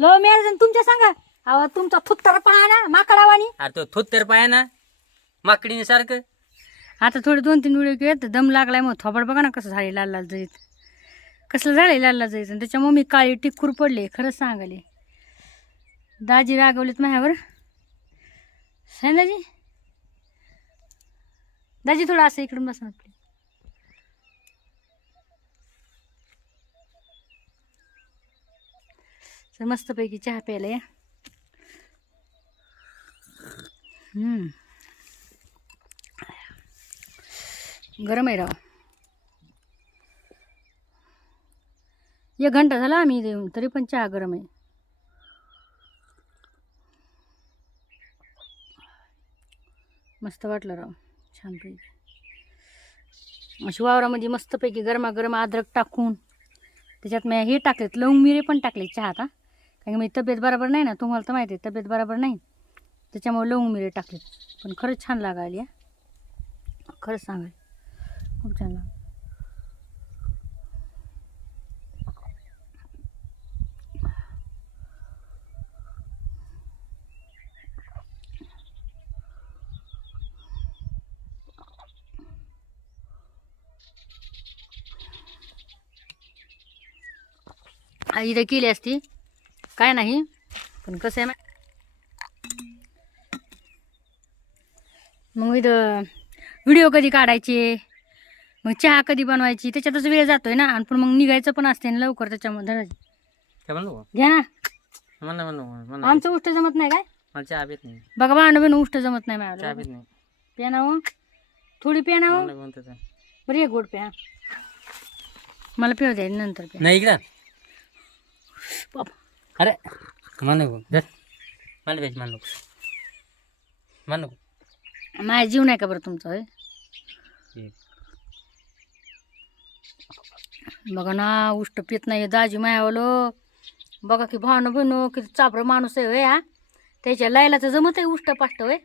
लव marriage तुमच्या सांगा? अहो तुमचा थुत्तर पहा ना माकडावानी अरे तो थोत तर पाय ना माकडीने सारखं आता थोडे दोन तीन व्हिडिओ केले तर दम लागलाय मग. थोबड बघा ना कसं झाले लाल लाल जाईत कसलं झालंय लाल लाल जायचं त्याच्यामुळे मी काळी टिक्कूर पडले खरंच सांगाले दाजी रागवलेत माझ्यावर. है ना जी दाजी थोडं असं इकडून बसा ना please. तर मस्तपैकी चहा प्यायला या. गरम आहे राव. एक घंटा झाला आम्ही देऊन तरी पण चहा गरम आहे. मस्त वाटलं राव छानपैकी. अशी वावरामध्ये मस्तपैकी गरमागरम अद्रक टाकून त्याच्यात मी हे टाकलेत लवंग मिरे पण टाकले चहात हा. कारण की मी तब्येत बरोबर नाही ना तुम्हाला तर माहिती आहे तब्येत बरोबर नाही. त्याच्यामुळे लवंग मिरे टाकलेत पण खरंच छान लागायली हा. खरंच सांगाल खूप छान लाग इथं केली असती? काय नाही पण कसं आहे मा मग इथं व्हिडिओ कधी काढायचे? मग चहा कधी बनवायची? त्याच्यातच वेळ जातोय ना आणि पण मग निघायचं पण असते ना लवकर त्याच्यामध्ये घ्या ना. आमचं उष्ट जमत नाही काय? मला चहा पेत नाही. बघा भांडं बिन उष्ट जमत नाही चहा माझ्या पेत नाही प्याना हो थोडी प्याना हो. बरं एक गोड प्या. मला पिऊ द्या नंतर प्या. नाही इकडं. अरे मान नको मान नको मान नको माझा जीव नाही का बरं तुमचा होय. बघा ना उष्ट पित नाही दाजी मायावलो. बघा की भावनं बहिणू किती चापरं माणूस आहे होय हा? त्याच्या लायलाचं जमत आहे उष्ट पाष्ट होय?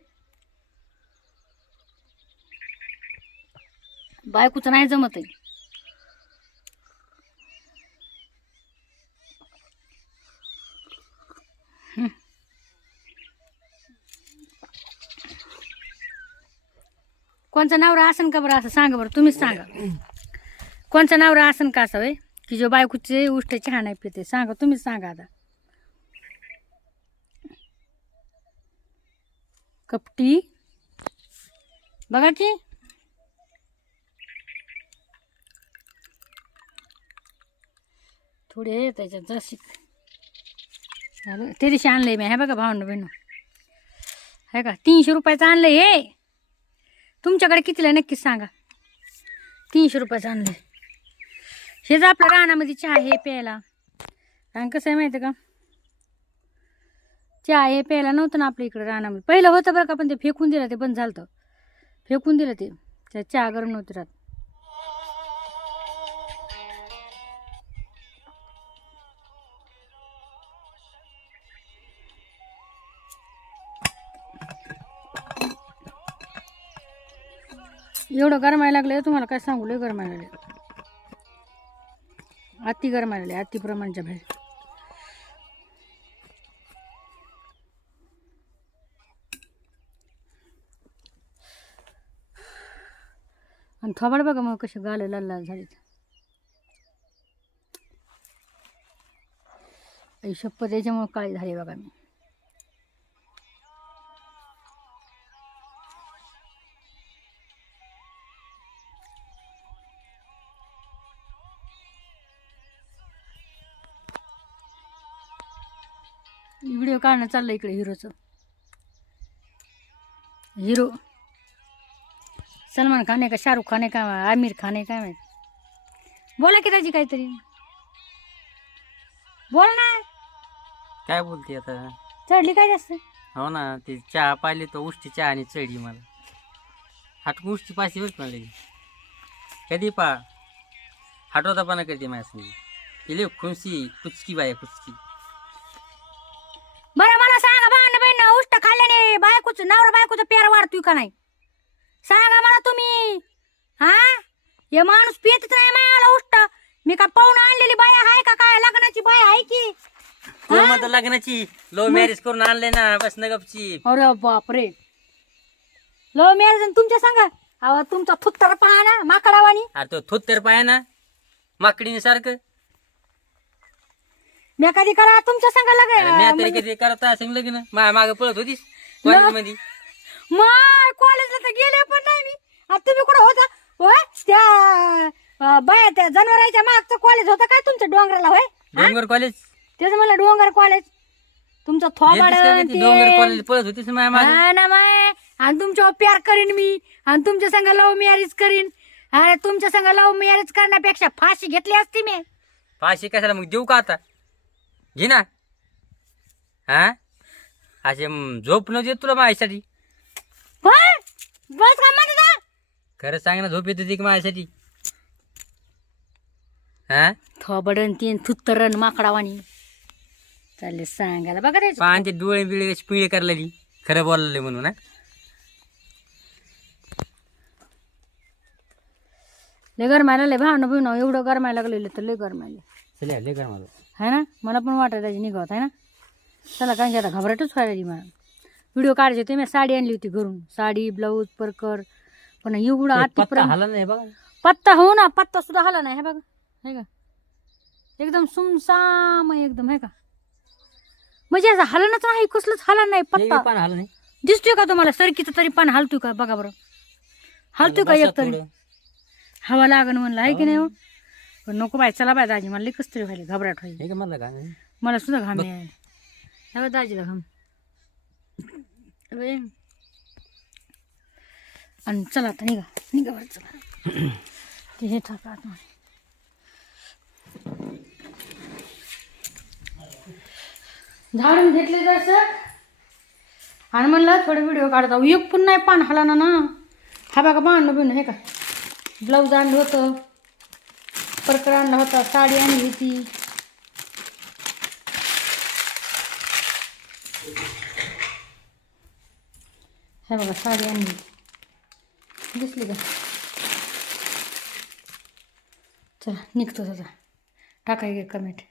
बायकोचं नाही जमत आहे. कोणचा नवरा असन का बरं असं सांगा बरं तुम्हीच सांगा. कोणचा नवरा असन का असं होय? की जो बायकोचे उष्ट चहा नाही पिते सांगा तुम्हीच सांगा आता. कपटी. बघा की. थोडे त्याच्यात जशी. ते दिवशी आणलंय मी हे बघा भावनं बहिणू. हे का तीनशे रुपयाचं आणलंय हे? तुमच्याकडे कितीला आहे? नक्कीच सांगा. तीनशे रुपयाचं हे हेच आपल्या रानामध्ये चहा हे प्यायला. कारण कसं आहे माहिती आहे का? चहा हे प्यायला नव्हतं ना आपल्या इकडं रानामध्ये. पहिलं होतं बरं का पण ते फेकून दिलं ते बंद झालं फेकून दिलं ते. त्या चहा गरम नव्हती राहत. एवढं गरमायला लागलं तुम्हाला काय सांगू लय गरमायला लागले अति गरमायला लागले अति प्रमाणच्या बाहेर. आणि थोबाड बघा मग कसे गाले लाल लाल झालीत. आई शप्पथ याच्यामुळं काळी झाली बघा मी. व्हिडिओ काढणं चाललं इकडे हिरोचं. हिरो. सलमान खान आहे का? शाहरुख खान आहे का? आमिर खान आहे काय माहीत. बोला की त्याची काहीतरी. बोल ना. काय बोलते आता? चढली काय जास्त? हो ना ते चहा पाहिली तर उष्टी चहा आणि चढी मला. हाट उष्टी पाशी होत मला कधी पा हाटवता पण करते माझ्या तिले खुशी कुचकी बाय कुचकी. बायकोच नवरा बायकोचा पेर वाढतोय का नाही? सांगा मला तुम्ही. हा? हे माणूस पितच नाही मायाला उष्ट. मी का पाहून आणलेली बाया आहे का काय? लग्नाची बाया आहे की? म्हणतो लग्नाची? लव्ह मॅरेज करून आणले ना बस न गपची. अरे बापरे. लव मॅरेज तुमच्या सांगा? अहो तुमचा थुत्तर पहा ना माकडावानी अरे तो थोत तर पाय ना माकडीने सारखं मी कधी करा तुमच्या सांगा अरे मी लगे तरी कधी करत असं लग्न? मागे पळत होतीस? कॉलेजमध्ये माय कॉलेजला तर गेले पण नाही मी. आता तुम्ही कुठं होता? होय? त्या बाया त्या जनावरांच्या मागचं कॉलेज होतं काय तुमच्या डोंगराला होय? डोंगर कॉलेज तेच म्हणलं डोंगर कॉलेज तुमचं थोबाड डोंगर कॉलेज पळत होतीस ना माय. आणि तुमच्यावर प्यार करीन मी. आणि तुमच्या संग लव्ह मॅरेज करीन. अरे तुमच्या संग लव्ह मॅरेज करण्यापेक्षा फाशी घेतली असती मी. पाचशे कशाला? मग देऊ का आता? घे ना. हा? असे झोप न देत तुला माझ्यासाठी. होय? बस का? खरं सांग ना झोप येत होती की माझ्यासाठी? हा? थोबडन तीन थुत्तरन माकडावानी. चालले सांगायला बघा ते डोळे बिळे कशी पिळे करायला. लागली खरं बोलले म्हणून हा? लय गरमायला लय भावना बिवना एवढं गरमायला लागलेलं तर लय गरमायला. चल ले कर मला है ना? मला पण वाटत त्याची निघत आहे ना? चला कारण की आता घबराटच व्हायला मला. व्हिडिओ काढायचे होते मी साडी आणली होती घरून. साडी ब्लाऊज परकर पण एवढं पत्ता आतीपर्यंत हाला नाही बघा. पत्ता हो ना पत्ता सुद्धा हला नाही हे बघा हे का? एकदम सुमसाम आहे एकदम हे का? म्हणजे असं हलनच नाही कसलंच हलन नाही हे पत्ता. पान हाला नाही. दिसतोय का तुम्हाला? सरकीचं तरी पान हलतोय का? बघा बरं. हलतोय का बसा एक तरी? थोडं. हवा लागण म्हणलं आहे की नाही हो? पण नको बाय चला बाय दाजी मला कस तरी व्हायली घबराट व्हायली. हे का मला का मला सुद्धा घाम आहे. हे बघ दाजीला घाम आणि चला आता निघा निघा बरं चला ते हे टाका आतमध्ये. झाडून घेतले जसं आणि म्हणलं थोडे व्हिडिओ काढता एक पण नाही पान हला ना हा बघा बाण बिन हे का ब्लाऊज आणलं होतं परकर आणला होता साडी आणली होती हे बघा साडी आणली. दिसली का? चला निघतो त्याचा टाकाय कमेंट